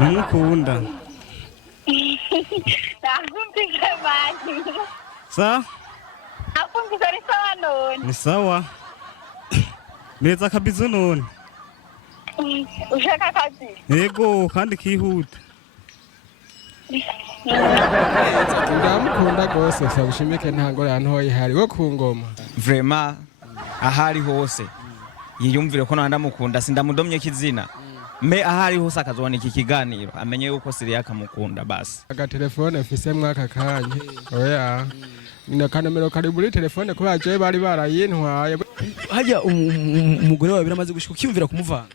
Numukunda. Nakumvise mani. Sa? Nakumvise ari sawa none. Ni sawa. Neza kabisa none. Ushaka akazi? Yego kandi kihuta. Ndamukunda gose sabushimike ntangore yantoye hari wo ku ngoma. Vraiment ahari hose yiyumvire ko ndamukunda sindamudomye kizina. Me ahari hose akazobona iki kiganiro amenye yuko siri yakamukunda basi. Aga telefone mfise mwaka kanye. Oya. Nina kanomero kari muri telefone ko baje bari barayintwaye. Hajya umugore wawe biramaze gushika ukiyumvira kumuvanga.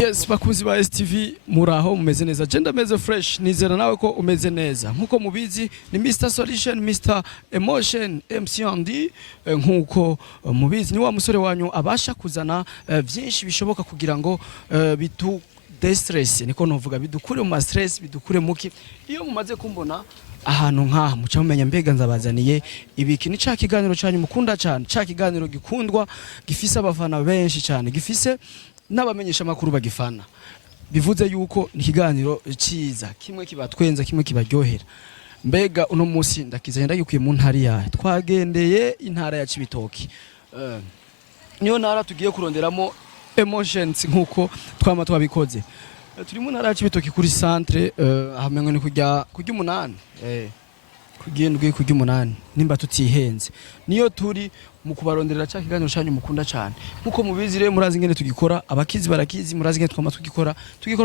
Yes, bakuzi ba STV muraho mumeze neza. Genda meze fresh nizera nawe ko umeze neza. Nkuko mubizi ni Mr Solution, Mr Emotion, MC&D. Nkuko mubizi ni wa musore wanyu abasha kuzana vyinshi bishoboka kugira ngo bitu stress niko novuga bidukure mu stress bidukure muki. Iyo mumaze kumbona ahantu nkaha muca mumenya mbega nzabazaniye ibiki ni ca kiganiro cyanyu mukunda cyane, ca kiganiro gikundwa gifise abafana benshi cyane, gifise n'abamenyesha makuru bagifana. Bivuze yuko ni kiganiro ciza, kimwe kibatwenza kimwe kibaryohera. Mbega uno munsi ndakizanye ndagikuye mu ntari yahe. Twagendeye intara ya Cibitoki. Niyo ntara tugiye kuronderamo emotions nkuko twama twabikoze. Turi mu ntara ya Cibitoki kuri centre ahamenwe ni kujya umunani. Kugendwe kujya umunani nimba tutihenze. Niyo turi mu kubaronderera cya kiganiro cyanyu mukunda cyane. Nkuko mubizi rero murazi ngene tugikora, abakizi barakizi, murazi ngene twama tugikora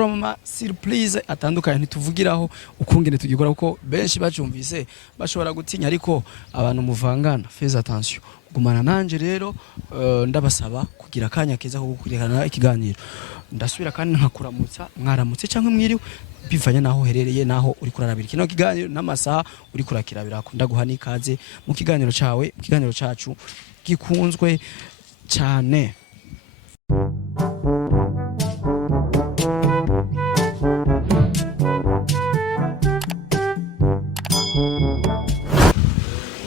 mama surprise atandukanye ntituvugiraho ukungene tugikora kuko benshi bacumvise bashobora gutinya, ariko abantu muvangana fais attention. Gumana nanje rero ndabasaba kugira akanya keza ko gukurikirana ikiganiro. Ndasubira kandi nkakuramutsa mwaramutse cyangwa mwiriwe bivanye naho herereye naho uri kurarabira kino kiganiro n'amasaha uri kurakirabira. Ndaguha n'ikaze mu kiganiro cawe, mu kiganiro cacu gikunzwe cyane.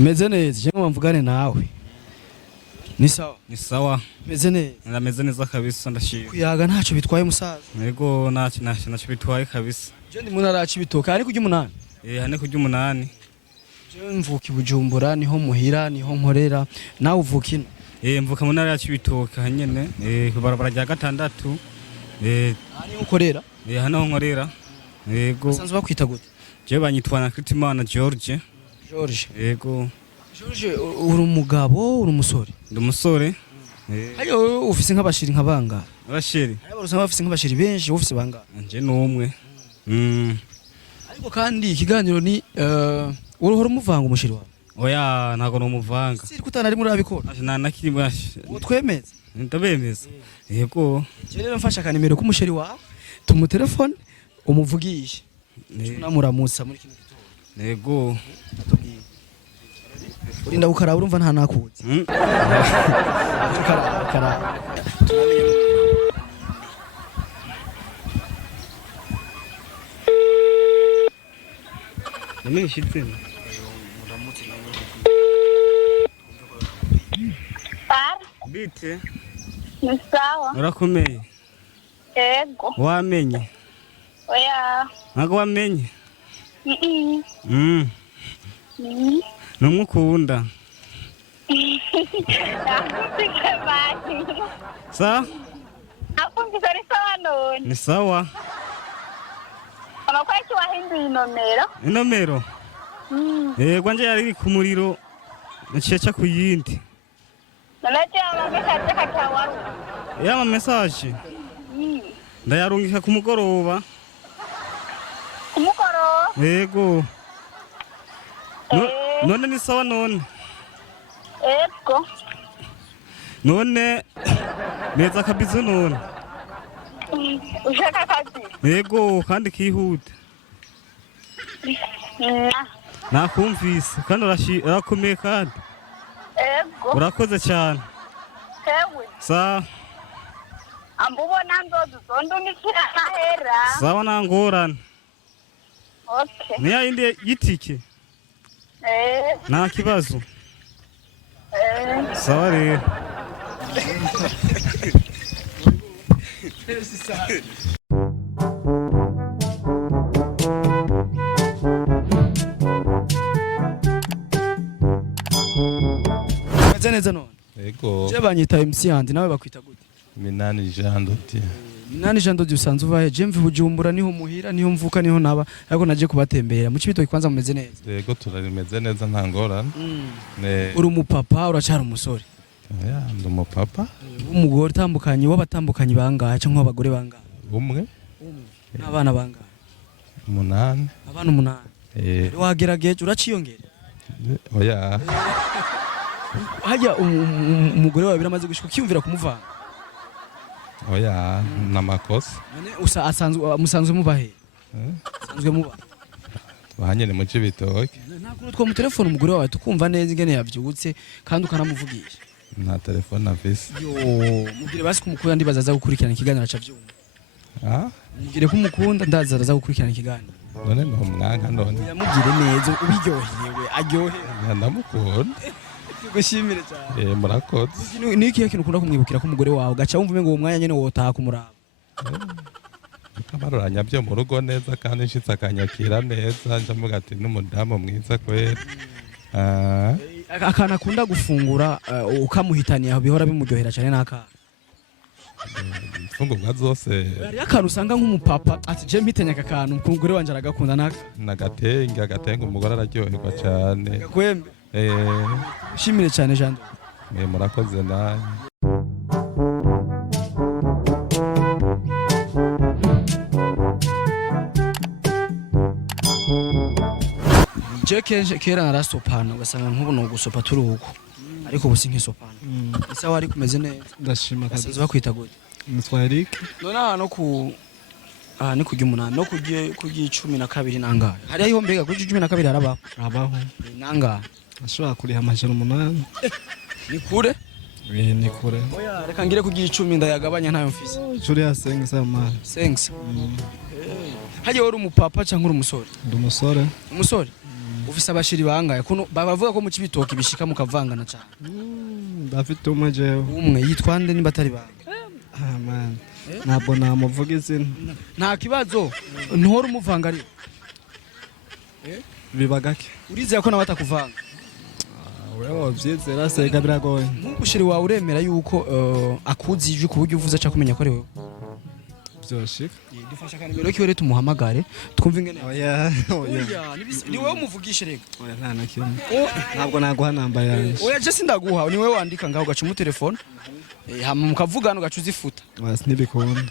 Meze neza cyangwa mvugane nawe. Ni sawa? Ni sawa. Meze neza. Ndameze neza kabisa ndashimye. Kuyaga ntacyo bitwaye musaza. Yego ntacyo bitwaye kabisa. Je ndi mu ntara ya Cibitoki ari kujya umunani. Hane kujya umunani. Je mvuka Bujumbura niho muhira niho nkorera. Nawe uvuka ino? Mvuka mu ntara ya Cibitoki hanyene kubarabara rya gatandatu. Ari ukorera? Hano nkorera. Yego. Basanzwe bakwita gute? Je banyitwa na Kritimana George. George. Yego. George uri umugabo uri umusore? Ndi umusore. Hayo ufise nk'abashiri nk'abanga? Abashiri. Hayo barusanga bafise nk'abashiri benshi ufise banga? Nje numwe. Ariko kandi ikiganiro ni uruhora umuvanga umushiri wawe? Oya ntago no muvanga. Siri kutana ari muri abikora? Nakiri bashi. Utwemeza? Ndabemeza. Yego. Je rero mfasha kanimero k'umushiri wawe tumutelefone umuvugishe. Tunamuramutsa muri kino gitondo. Yego. Urinda gukaraba urumva nta nakuze. Kara. Namenye shitse. Bite? Ni sawa. Urakomeye? Yego. Wamenye? Oya. Ntago wamenye? Mhm. Numukunda. Nakumvise mani. Sa? Nakumvise ari sawa none. Ni sawa. Amakwaki wahinduye inomero? Inomero? Yego nje yari ku muriro nceca ku yindi. Nanaje amameshaje katawaru. Yama message? Ndayarungika ku mugoroba. Ku mugoroba? Yego. None ni sawa none? Yego. None neza kabisa none? Ushaka akazi? Yego kandi kihuta. Nakumvise kandi urakomeye kandi. Yego. Urakoze cyane. Hewe. Sa. Ambubona ndodo zondundikira nahera. Sawa nangorana. Okay. Niya indi yitike. nta kibazo. Eh. Sawa rero. Meze neza none. Ego. Je banyita MC Handi nawe bakwita gute? Minani Jandoti. Minani Jando usanzwe uvahe? Je mvi Bujumbura niho muhira niho mvuka niho naba ariko naje kubatembera mu Cibitoke kwanza mumeze neza. Ego turarimeze neza nta ngorane. Uri umupapa uracara umusore? Ya ndi umupapa. Umugore utambukanye w'abatambukanye bangahe cyangwa abagore bangahe? Umwe. N'abana bangahe? 8. Abana 8. Wagerageje uraciyongera? Oya. Hajya umugore wawe biramaze gushika ukiyumvira kumuvanga? Oya namakosa. Usa musanzwe mubahe? Sanzwe muba. Bahanyene mu Cibitoke. Ntabwo two mu telefone umugore wawe tukumva neza ingene yavyutse kandi ukanamuvugisha. Nta telefone afise. Yo, mugire basi kumukunda ndibaza aza gukurikirana ikiganiro acavyumva. Mugire ko umukunda ndaza aza gukurikirana ikiganiro. None no mwanga none. Yamugire neza ubiryohewe aryohe. Ndamukunda. Gushimire cyane. Murakoze. Ni ikihe kintu ukunda kumwibukira ko umugore wawe gaca wumva ngo uwo mwanya nyene wotaha kumuraba? Kamaroranya byo mu rugo neza kandi nshitse akanyakira neza njamuga ati n'umudamu mwiza kwera. Akana akunda gufungura ukamuhitaniye aho bihora bimuryohera cyane naka. Imfungurwa zose. Yari akantu usanga nk'umupapa ati je mpitanya akakantu umugore wanje aragakunda naka. Agatenga umugore araryoherwa cyane. Gakwembe. Shimire cyane Jando. Murakoze nawe. Je kera narasopana ugasanga nk'ubu no gusopa turi uko ariko ubu sinkisopana. Ese wari kumeze neza? Ndashima kabisa. Basanzwe bakwita gute? Nitwa Eric. Nona no ku ni kujya 8 no kujya 12 nangahe? Hari aho mbega kujya 12 harabaho. Abaho. Nangahe? Ashobora kuri amajana 8. Ni kure? Ni kure. Oya reka ngire kujya 10 ndayagabanya ntayo mfise. Juri ya senga mama. Senga. Haje wari umupapa cyangwa uri umusore? Ndi umusore. Umusore? Ufise abashiri bangahe? Kuno bavuga ko mu Cibitoke bishika mukavangana cyane. Ndafite umwe jewe. Umwe yitwa nde niba atari banga? Man. Ntabwo namuvuga izina. Nta kibazo. Ntora umuvanga ari. Bibagake. Urizeye ko nawe atakuvanga? Wewe byizera sega biragoye. Nk'ubushiri wawe uremera yuko akuzije ku buryo uvuze aca kumenya ko ari wewe. Byoshika. Dufasha kanimero kiwe rero tumuhamagare twumve ingene. Oya. Ni wewe umuvugishe rega. Oya nta na kimwe. Ntabwo naguha namba yanjye. Oya je sindaguha ni wewe wandika ngaho gaca mu telefone. Hama mukavugana ugaca uzifuta. Wasi ntibikunda.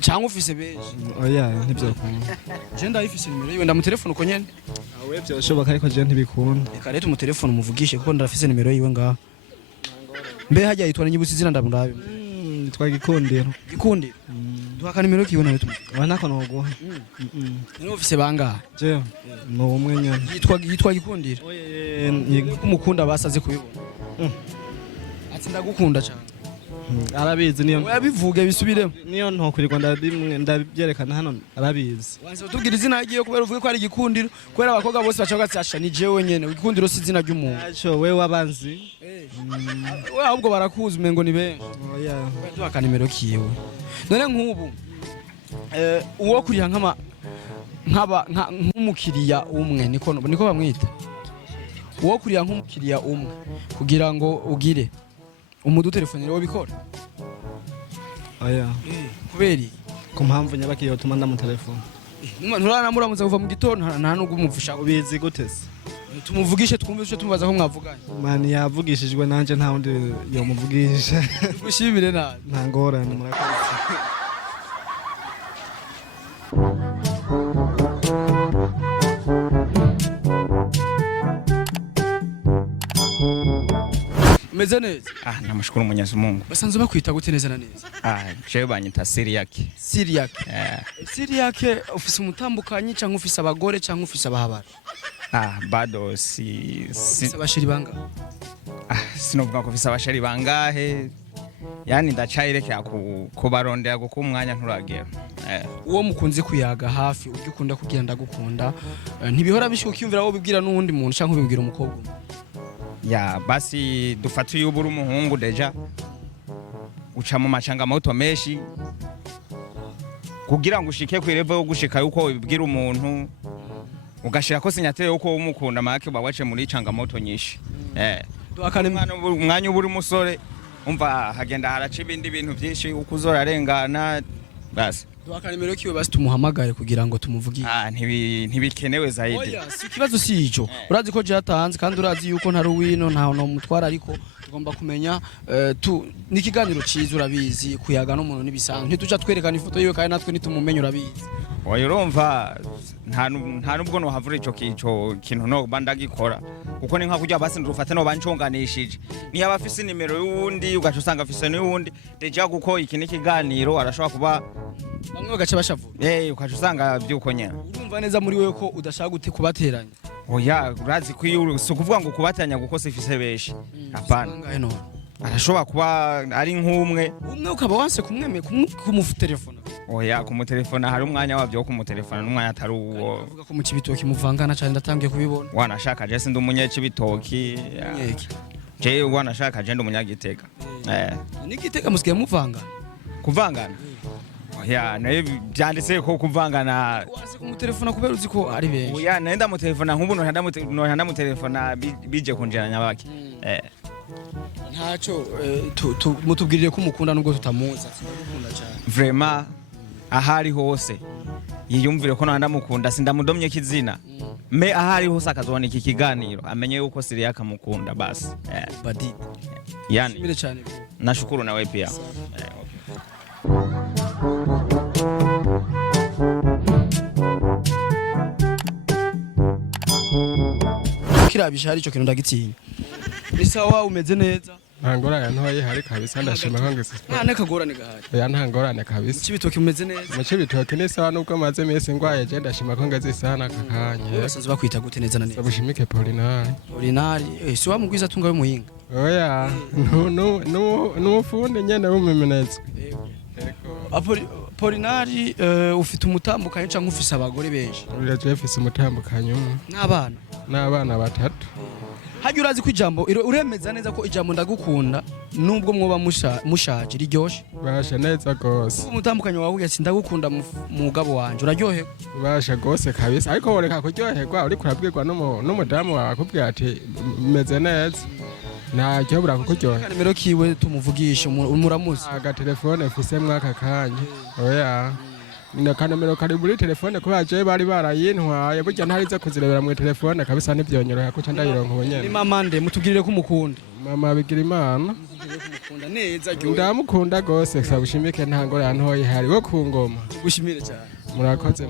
Cyangwa ufise beje. Oya ntibyakunda. Je ndayifise nimero yiwe ndamu telefone uko nyene. Awe byoshoboka ariko je ntibikunda. Reka rero mu telefone umuvugishe kuko ndafise nimero yiwe ngaho. Mbe hajya yitwa nyibusi zina ndamurabe. Nitwa Gikundiro. Gikundiro. Duhaka nimero kiwe nawe tumu. Wana ko noguha. Ni ufise bangahe? Je no umwe nyane. Yitwa Gikundiro. Oye kumukunda basaze kubibona. Ati ndagukunda cyane. Arabizi niyo. Oya bivuge bisubiremo. Niyo ntokurirwa ndabyerekana hano arabizi. Wanze utubwira izina yagiye kubera uvuge ko ari Gikundiro kubera abakobwa bose bacha gatsasha ni jewe nyene. Gikundiro si izina ry'umuntu. Acho wewe wabanzi. Oya ahubwo barakuzi umengo ni benshi. Oya. Duhaka nimero kiwe. None nk'ubu uwo kuriha nk'umukiriya umwe niko bamwita. Uwo kuriha nk'umukiriya umwe kugira ngo ugire umudu telefone rero bikora. Oya. Kuberi ku mpamvu nyabakiye utuma ndamu telefone. Nturanamuramuza kuva mu gitondo nta nubwo umufusha. Ubizi gute se? Tumuvugishe twumve icyo tumubaza ko mwavuganye. Mani yavugishijwe nanje nta wundi yo muvugisha. Gushimire na nta ngorane murakoze. Meze neza? Namshukuru Mwenyezi Mungu. Basanzwe bakwita gute neza na neza? Je banyita Siriake. Siriake. Siriake ufise umutambukanyi cyangwa ufise abagore cyangwa ufise abahabara? Bado ufise abashiri banga? Sinovuga ko ufise abashiri bangahe. yani ndacayirekera kubarondera kuko umwanya nturagera. Uwo mukunze kuyaga hafi ujye ukunda kugira ndagukunda ntibihora bishuka ukiyumvira wo bibwira n'uwundi muntu canke ubibwira umukobwa Ya basi dufata uyu buri umuhungu deja uca mu macanga moto menshi kugira ngo ushike ku level yo gushika yuko ubibwira umuntu ugashira ko sinyatere yuko umukunda make bawace muri canga moto nyinshi. Umwanya uburi musore umva hagenda haraca ibindi bintu byinshi uko uzorarengana basi. Duhaka nimero kiwe basi tumuhamagare kugira ngo tumuvugishe. Ntibikenewe zaidi. Oya si kibazo si ico. Urazi ko jatanze kandi urazi yuko ntari wino nta no mutwara ariko tugomba kumenya nikiganiro ciza urabizi kuyaga no muntu nibisanzwe ntituja twerekana ifoto yiwe kandi natwe nitumumenya urabizi. Oya urumva nta nubwo no havura ico kintu no bandagikora kuko ni nka kujya basi ndufate no banconganishije ni abafise nimero y'uwundi ugaca usanga afise n'uwundi deja guko iki nikiganiro arashobora kuba bamwe bagaca bashavura ukaca usanga byuko nyene. Urumva neza muri wewe ko udashaka gute kubateranya. Oya urazi ko iyo kuvuga ngo kubateranya guko sifise beshi apana arashobora kuba ari nk'umwe ukaba wanse kumweme kumutelefona. Oya kumutelefona hari umwanya wabyo wo kumutelefona n'umwanya atari uwo uvuga ko mu kibitoki muvangana cyane ndatangiye kubibona. Wanashaka je sindi umunyekibitoki je wanashaka je ndi umunyagitega n'igitega musigaye muvangana kuvangana. Oya naye byanditse ko kuvangana wase kumutelefona kubera uzi ko ari benshi. Oya nenda mutelefona nk'ubu no mutelefona bije kunjeranya baki ntaco mutubwirire ko umukunda nubwo tutamuza tukunda cyane vraiment ahari hose yiyumvire ko ndamukunda sindamudomye kizina me ahari hose akazobona iki kiganiro amenye yuko siri yakamukunda basi badi yani shimire cyane nashukuru nawe pia kirabisha hari ico kintu ndagitinya. Ni sawa umeze neza? Ntangorane ntoyi hari kabisa ndashima ko ngese. Nta kagorane gahari. Oya ntangorane kabisa. Cibitoki umeze neza? Mu cibitoki ni sawa nubwo maze mese ngwaye je ndashima ko ngeze sana kakanye. Basanze bakwita gute neza na neza? Sabushimike Polinari. Polinari si wa mugwiza tunga we muhinga. Oya no fundi nyene w'umumenetse. Polinari ufite umutambukanye canke ufise abagore benshi? Uriya je ufise umutambukanye umwe. N'abana batatu. Hajya urazi ko ijambo uremeza neza ko ijambo ndagukunda nubwo mwoba mushaje riryoshe. Basha neza gose. Umutambukanye wawe yatsi ndagukunda mugabo wanje uraryohe. Basha gose kabisa ariko woreka kuryoherwa uri kurabwirwa n'umudamu wawe akubwira ati meze neza. Nta cyo bura kukuryoha. Nimero kiwe tumuvugishe muramuzi. Aga telefone ufise mwaka kanye. Oya. Nina kanomero kari muri telefone ko baje bari barayintwaye burya ntarize kuzirebera mu telefone kabisa nibyonyoroha ko candayironka ubonyene. Ni mama nde mutubwirire ko umukunda. Mama bigira imana. Kumukunda neza ryo. Ndamukunda gose sabushimike ntangora ntoyi hari wo ku ngoma. Gushimire cyane. Murakoze.